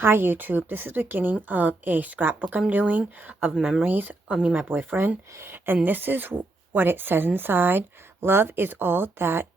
Hi YouTube, this is the beginning of a scrapbook I'm doing of memories of me and my boyfriend. And this is what it says inside. Love is all that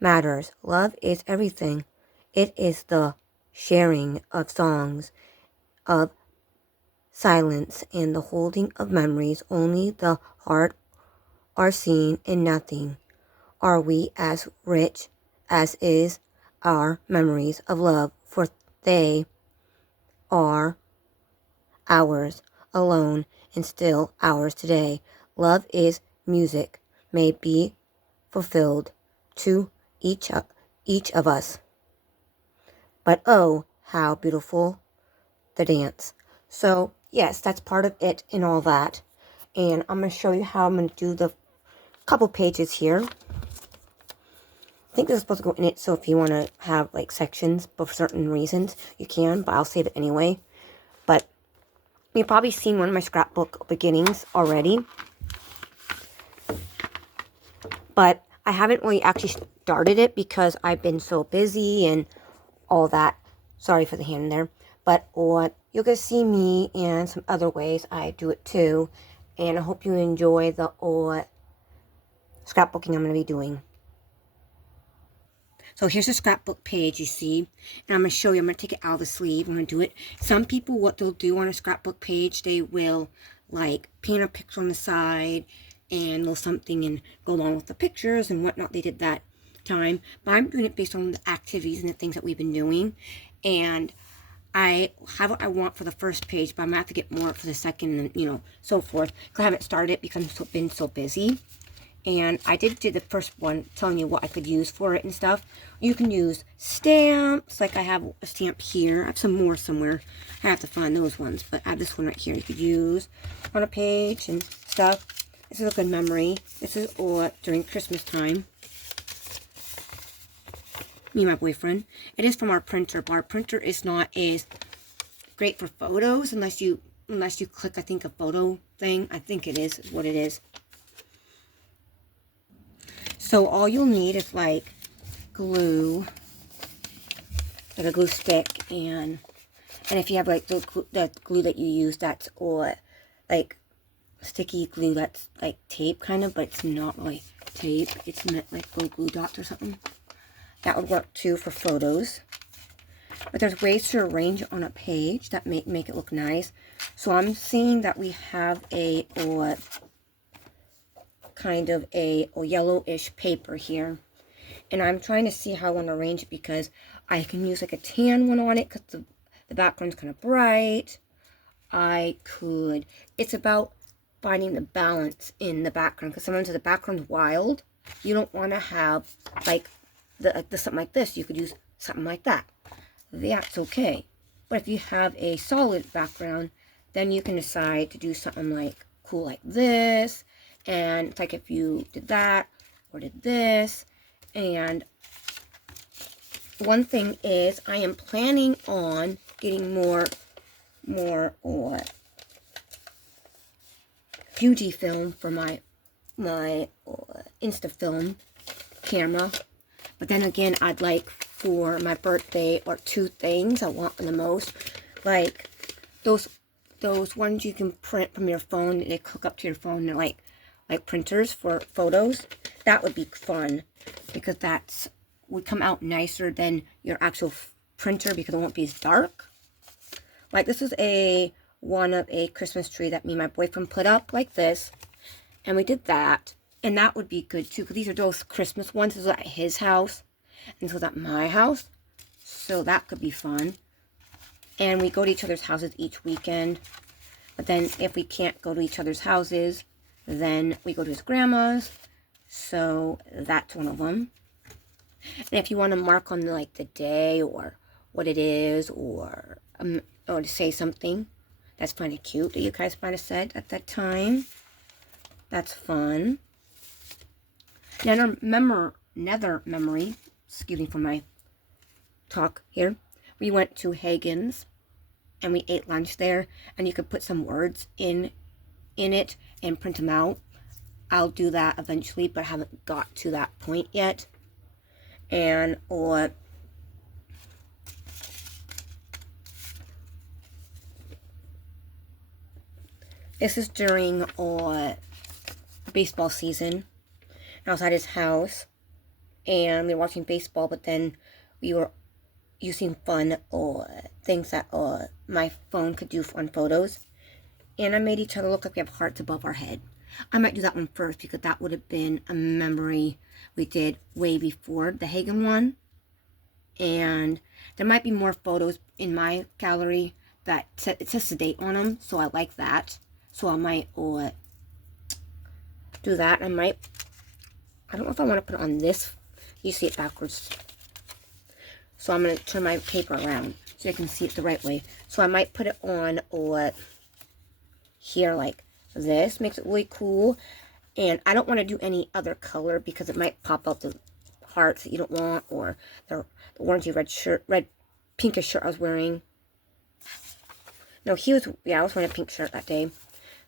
matters. Love is everything. It is the sharing of songs, of silence, and the holding of memories. Only the heart are seen and nothing are we as rich as is our memories of love, for they are ours alone and still ours today. Love is music, may be fulfilled to each of us. But oh, how beautiful the dance. So, yes, that's part of it and all that. And I'm going to show you how I'm going to do the couple pages here. I think this is supposed to go in it, so if you want to have like sections for certain reasons, you can, but I'll save it anyway. But you've probably seen one of my scrapbook beginnings already, but I haven't really actually started it because I've been so busy and all that. Sorry for the hand there. But what you're going to see me and some other ways I do it too. And I hope you enjoy the scrapbooking I'm going to be doing. So here's a scrapbook page, you see, and I'm going to show you. I'm going to take it out of the sleeve. I'm going to do it. Some people, what they'll do on a scrapbook page, they will like paint a picture on the side and little something and go along with the pictures and whatnot. They did that time, but I'm doing it based on the activities and the things that we've been doing. And I have what I want for the first page, but I'm going to have to get more for the second and, you know, so forth. Because I haven't started it because I've been so busy. And I did do the first one telling you what I could use for it and stuff. You can use stamps, like I have a stamp here. I have some more somewhere. I have to find those ones, but I have this one right here you could use on a page and stuff. This is a good memory. This is during Christmas time. Me and my boyfriend. It is from our printer, but our printer is not as great for photos unless you click, I think, a photo thing. I think it is what it is. So all you'll need is like glue, like a glue stick, and if you have like the glue that you use, that's or like sticky glue, that's like tape kind of, but it's not really tape. It's meant like glue dots or something. That would work too for photos. But there's ways to arrange it on a page that make it look nice. So I'm seeing that we have a kind of a yellowish paper here, and I'm trying to see how I want to arrange it because I can use like a tan one on it because the background's kind of bright. It's about finding the balance in the background, because sometimes if the background's wild, you don't want to have like the something like this. You could use something like that. That's okay. But if you have a solid background, then you can decide to do something like cool like this. And it's like if you did that or did this. And one thing is I am planning on getting more Fujifilm for my Instafilm camera. But then again, I'd like for my birthday or two things I want the most, like those ones you can print from your phone. They hook up to your phone. They're like printers for photos. That would be fun because that's would come out nicer than your actual printer because it won't be as dark. Like this is one of a Christmas tree that me and my boyfriend put up like this, and we did that, and that would be good too because these are those Christmas ones. This is at his house and this is at my house, so that could be fun. And we go to each other's houses each weekend, but then if we can't go to each other's houses, then we go to his grandma's. So that's one of them. And if you want to mark on like the day or what it is, or to say something that's kind of cute that you guys might have said at that time, that's fun. Another memory, excuse me for my talk here. We went to Hagen's and we ate lunch there, and you could put some words in it and print them out. I'll do that eventually, but I haven't got to that point yet. And This is during baseball season. I was at his house, and we were watching baseball, but then we were using fun things that my phone could do on photos. And I made each other look like we have hearts above our head. I might do that one first because that would have been a memory we did way before the Hagen one. And there might be more photos in my gallery that it says the date on them, so I like that. So I might do that. I don't know if I want to put it on this. You see it backwards. So I'm going to turn my paper around so you can see it the right way. So I might put it on here like this. Makes it really cool. And I don't want to do any other color because it might pop out the hearts that you don't want, or the orangey red pinkish shirt I was wearing. No, I was wearing a pink shirt that day.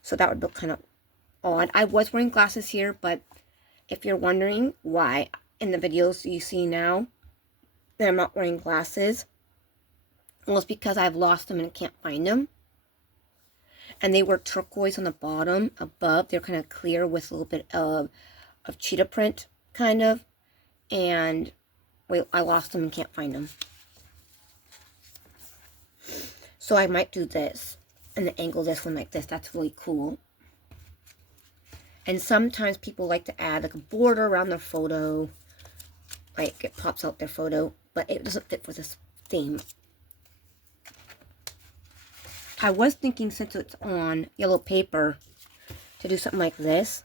So that would look kind of odd. I was wearing glasses here, but if you're wondering why in the videos you see now that I'm not wearing glasses, well, it's because I've lost them and can't find them. And they were turquoise on the bottom. Above, they're kind of clear with a little bit of cheetah print, kind of. And wait, I lost them and can't find them. So I might do this and angle this one like this. That's really cool. And sometimes people like to add like a border around their photo. Like it pops out their photo, but it doesn't fit for this theme. I was thinking, since it's on yellow paper, to do something like this.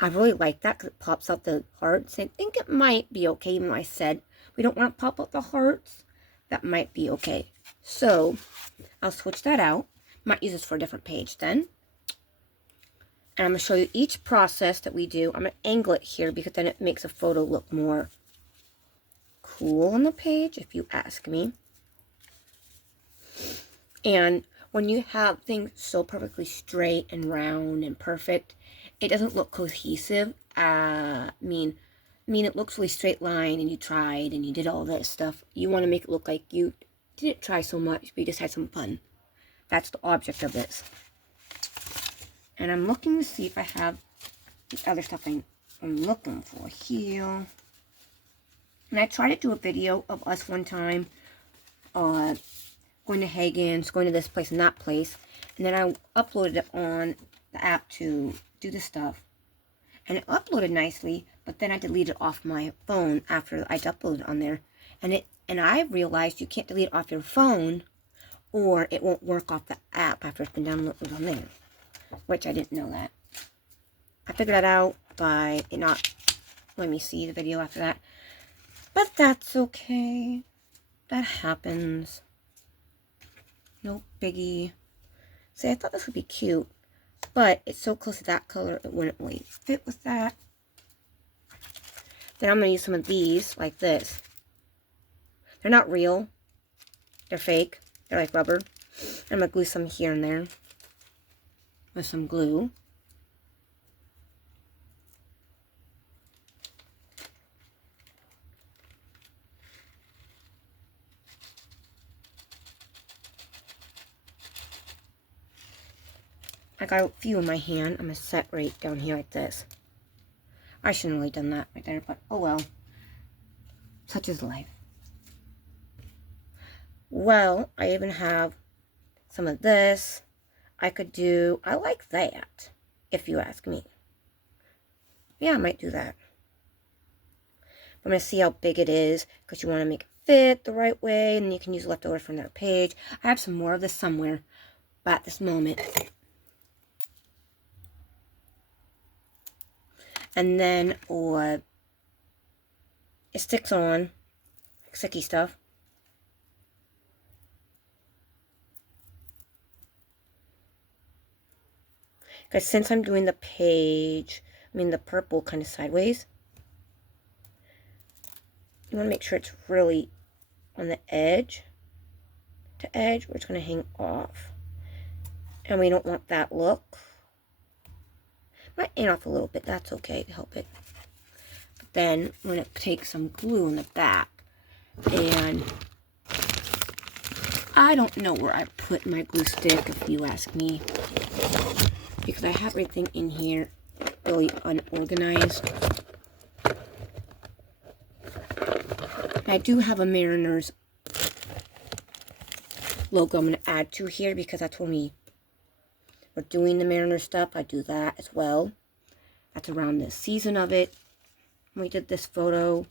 I really like that because it pops out the hearts. I think it might be okay, even though I said we don't want to pop out the hearts. That might be okay. So I'll switch that out. Might use this for a different page then. And I'm going to show you each process that we do. I'm going to angle it here because then it makes a photo look more cool on the page, if you ask me. And when you have things so perfectly straight and round and perfect, it doesn't look cohesive. I mean, it looks really straight line, and you tried and you did all this stuff. You want to make it look like you didn't try so much, but you just had some fun. That's the object of this. And I'm looking to see if I have the other stuff I'm looking for here. And I tried to do a video of us one time, going to Hagen's, going to this place and that place. And then I uploaded it on the app to do the stuff. And it uploaded nicely, but then I deleted it off my phone after I'd uploaded it on there. And I realized you can't delete it off your phone, or it won't work off the app after it's been downloaded on there. Which I didn't know that. I figured that out by it not letting me see the video after that. But that's okay. That happens. No biggie. See, I thought this would be cute, but it's so close to that color, it wouldn't really fit with that. Then I'm going to use some of these, like this. They're not real. They're fake. They're like rubber. I'm going to glue some here and there with some glue. I got a few in my hand. I'm going to set right down here like this. I shouldn't have really done that right there, but oh well. Such is life. Well, I even have some of this. I like that, if you ask me. Yeah, I might do that. I'm going to see how big it is, because you want to make it fit the right way, and you can use leftovers from that page. I have some more of this somewhere, but at this moment. And then, it sticks on, sticky stuff. Because since I'm doing the page, the purple kind of sideways, you want to make sure it's really on the edge to edge, where it's going to hang off. And we don't want that look. Might hang off a little bit, that's okay to help it. But then I'm going to take some glue on the back, and I don't know where I put my glue stick, if you ask me. because I have everything in here really unorganized. I do have a Mariners logo I'm going to add to here because that's when we were doing the Mariners stuff. I do that as well. That's around the season of it. We did this photo.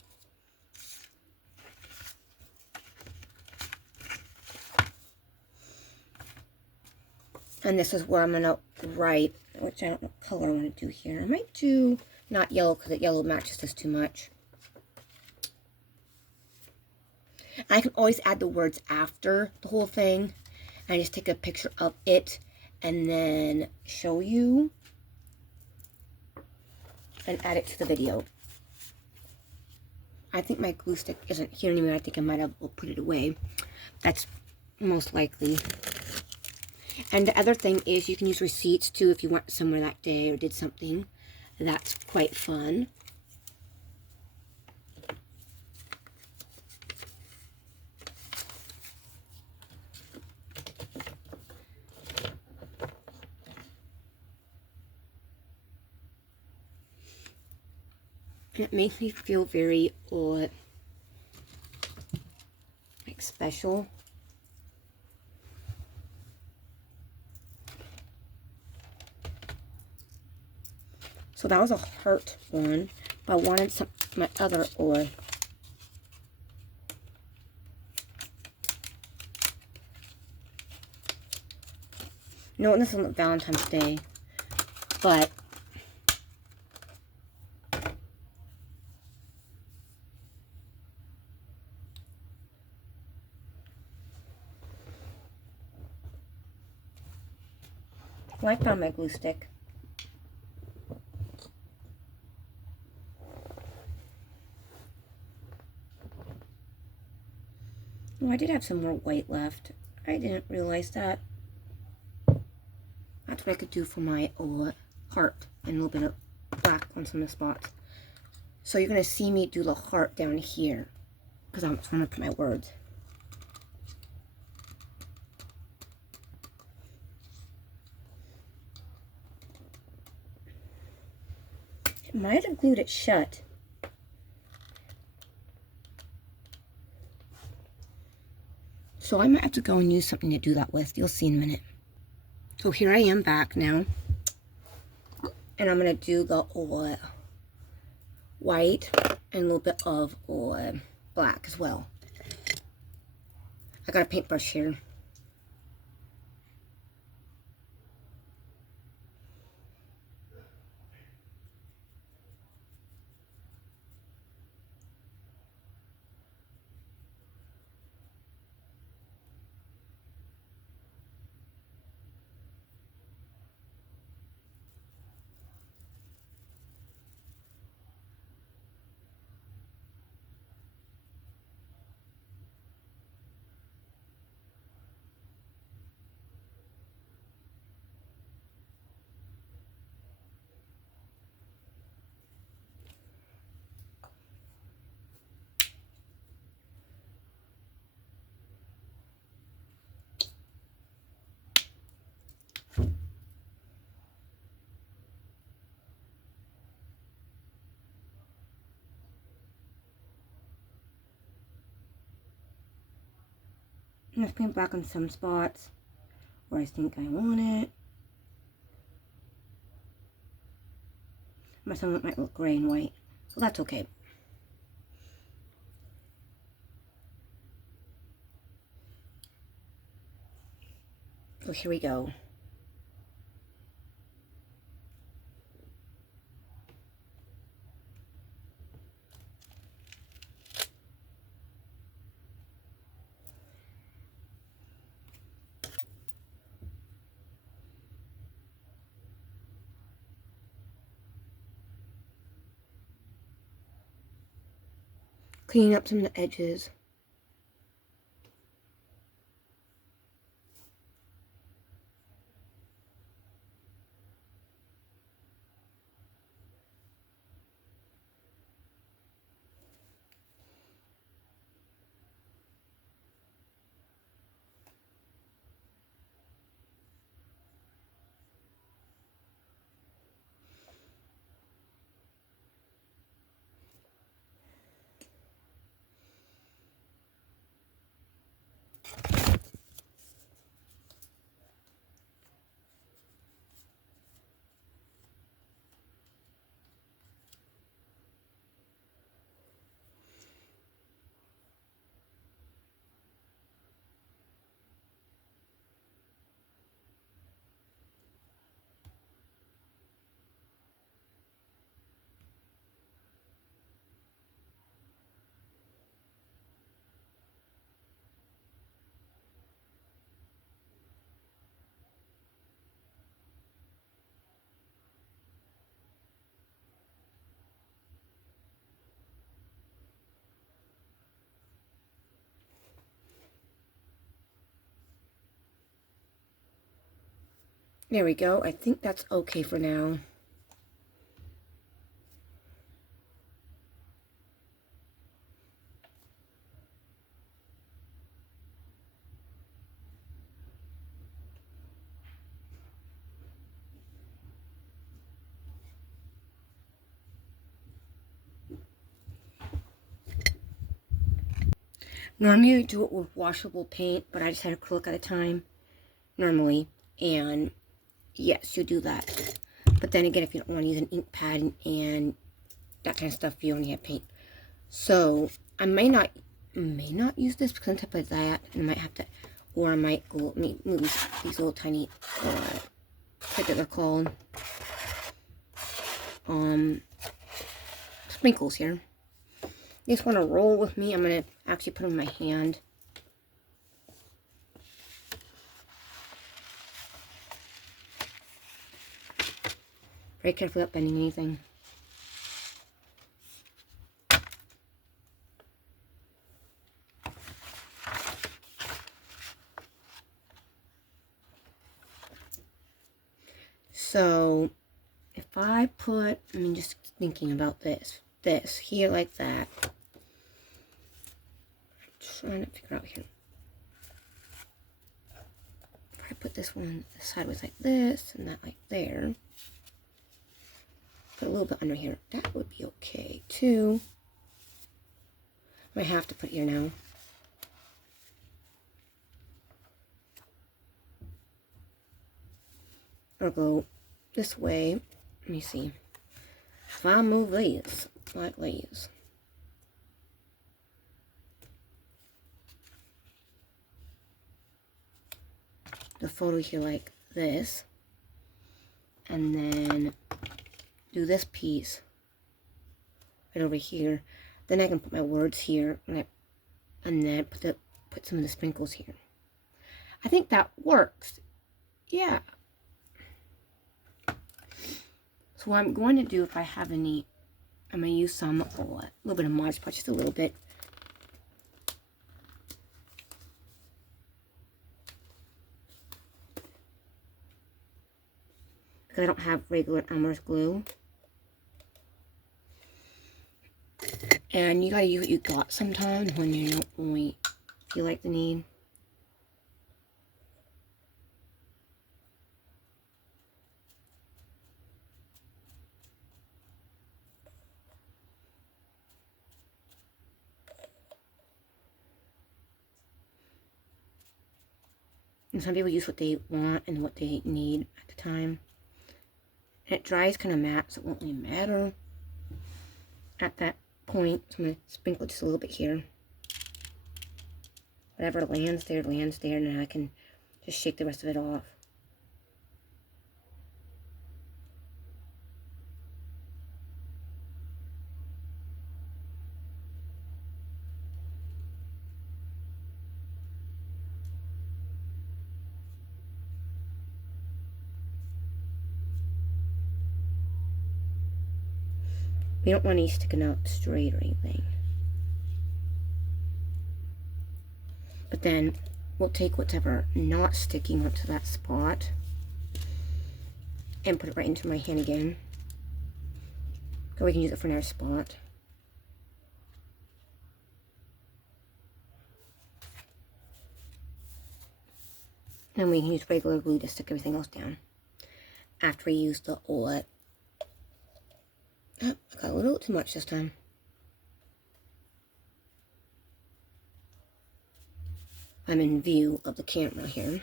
And this is where I'm going to write, which I don't know what color I want to do here. I might do not yellow because the yellow matches this too much. I can always add the words after the whole thing. I just take a picture of it and then show you and add it to the video. I think my glue stick isn't here anymore. I think I might have put it away. That's most likely. And the other thing is you can use receipts too if you went somewhere that day or did something. That's quite fun. And it makes me feel very like special. So that was a heart one, but I wanted some my other oil. No, this isn't Valentine's Day, but well, I found my glue stick. Oh, I did have some more white left. I didn't realize that. That's what I could do for my heart and a little bit of black on some of the spots. So you're going to see me do the heart down here because I'm trying to put my words. It might have glued it shut. So I might have to go and use something to do that with. You'll see in a minute. So here I am back now. And I'm going to do the white and a little bit of black as well. I got a paintbrush here. I'm just paint black on some spots where I think I want it. Some of it might look gray and white, so that's okay. So here we go. Cleaning up some of the edges. There we go. I think that's okay for now. Normally I do it with washable paint, but I just had acrylic at a time, normally, and yes, you do that. But then again, if you don't want to use an ink pad and that kind of stuff, you only have paint. So I may not use this because I'm type of that, and I might have to, or I might go move these little tiny, what they're called, sprinkles here. You just want to roll with me. I'm going to actually put them in my hand. Very carefully without bending anything. So, if I put, I'm just thinking about this here like that. I'm trying to figure out here. If I put this one sideways like this, and that like there. Put a little bit under here. That would be okay too. I might have to put here now. Or go this way. Let me see. If I move these like these. The photo here like this. And then do this piece right over here. Then I can put my words here, and then put some of the sprinkles here. I think that works. Yeah. So what I'm going to do, if I have any, I'm going to use some, a little bit of Mod Podge, just a little bit. Because I don't have regular Elmer's glue. And you gotta use what you got sometimes when you don't really feel like the need. And some people use what they want and what they need at the time. And it dries kind of matte, so it won't really matter at that point. So I'm going to sprinkle just a little bit here. Whatever lands there, and then I can just shake the rest of it off. We don't want any sticking out straight or anything. But then we'll take whatever not sticking onto that spot and put it right into my hand again. So we can use it for another spot. And we can use regular glue to stick everything else down. After we use the oil. Oh, I got a little too much this time. I'm in view of the camera here.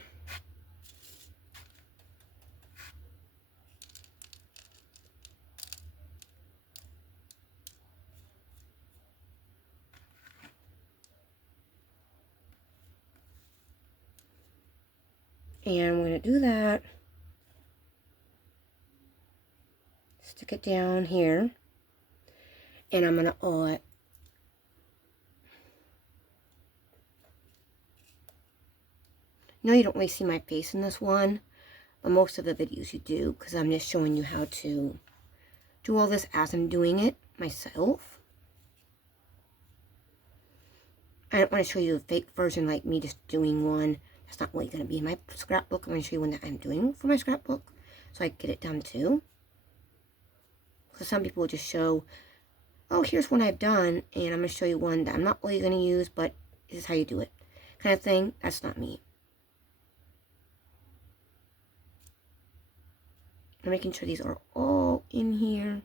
And we're going to do that. Stick it down here. And I'm going to oil it. No, you don't really see my face in this one, but most of the videos you do, because I'm just showing you how to do all this as I'm doing it myself. I don't want to show you a fake version like me just doing one That's not really going to be in my scrapbook. I'm going to show you one that I'm doing for my scrapbook, so I get it done too. Because some people will just show, oh, here's one I've done, and I'm going to show you one that I'm not really going to use, but this is how you do it. Kind of thing. That's not me. I'm making sure these are all in here.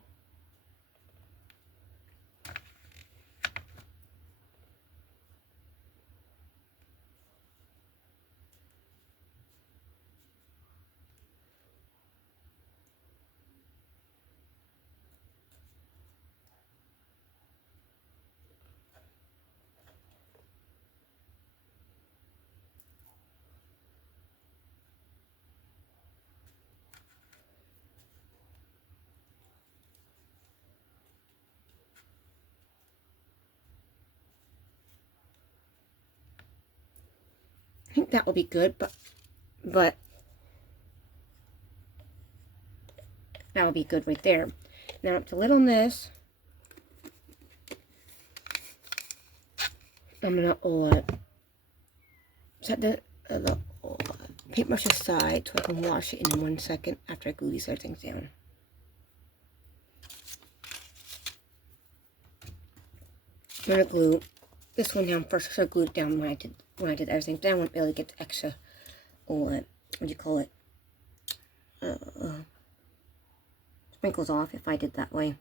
I think that will be good, but that will be good right there. Now up to lid on this. I'm gonna set the paintbrush aside so I can wash it in 1 second after I glue these other things down. I'm gonna glue this one down first because I glued it down when I did everything. Then I won't be able to get the extra, what do you call it? Sprinkles off if I did that way.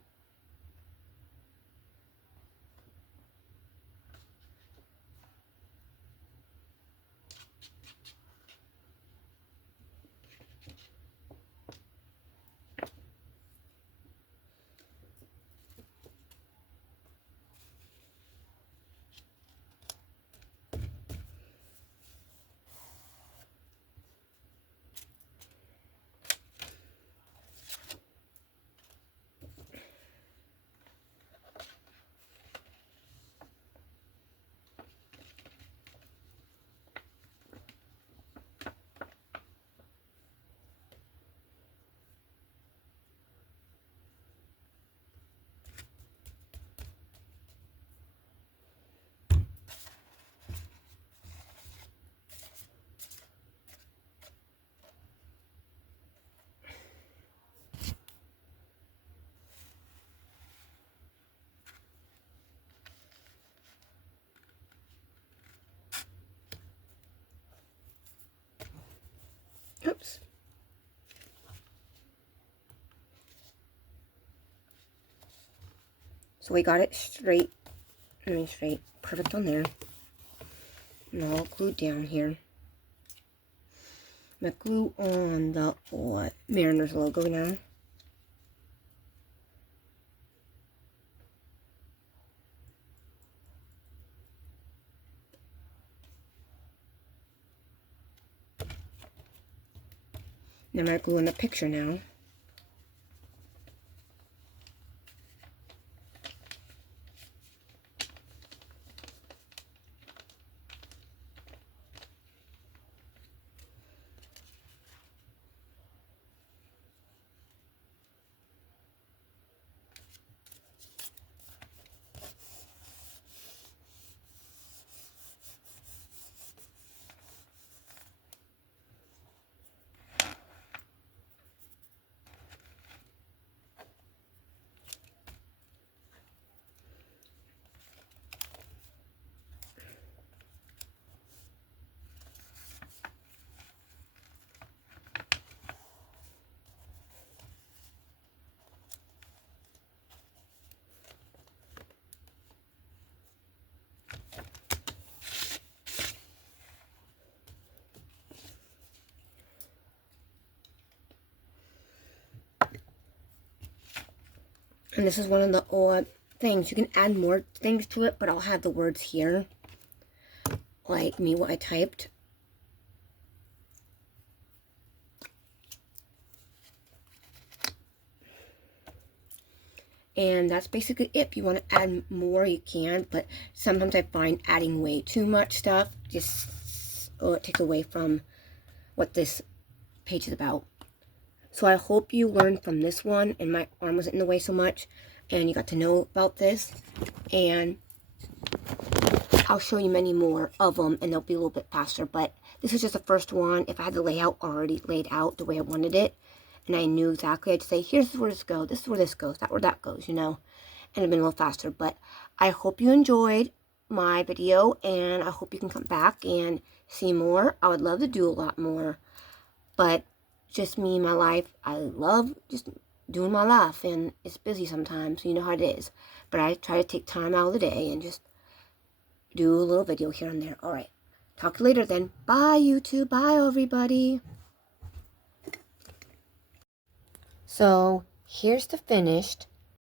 Oops. So we got it straight. Straight. Perfect on there. And all glued down here. I'm going to glue on the Mariners logo now. And I'm going to glue on the picture now. And this is one of the odd things. You can add more things to it, but I'll have the words here. Like me, what I typed. And that's basically it. If you want to add more, you can. But sometimes I find adding way too much stuff just, it takes away from what this page is about. So I hope you learned from this one, and my arm wasn't in the way so much, and you got to know about this. And I'll show you many more of them, and they'll be a little bit faster, but this is just the first one. If I had the layout already laid out the way I wanted it, and I knew exactly, I'd say, here's where this goes, this is where this goes, that where that goes, you know, and it'd been a little faster. But I hope you enjoyed my video, and I hope you can come back and see more. I would love to do a lot more, but just me and my life, I love just doing my life, and it's busy sometimes, you know how it is, but I try to take time out of the day and just do a little video here and there. Alright, talk to you later then. Bye YouTube, bye everybody. So here's the finished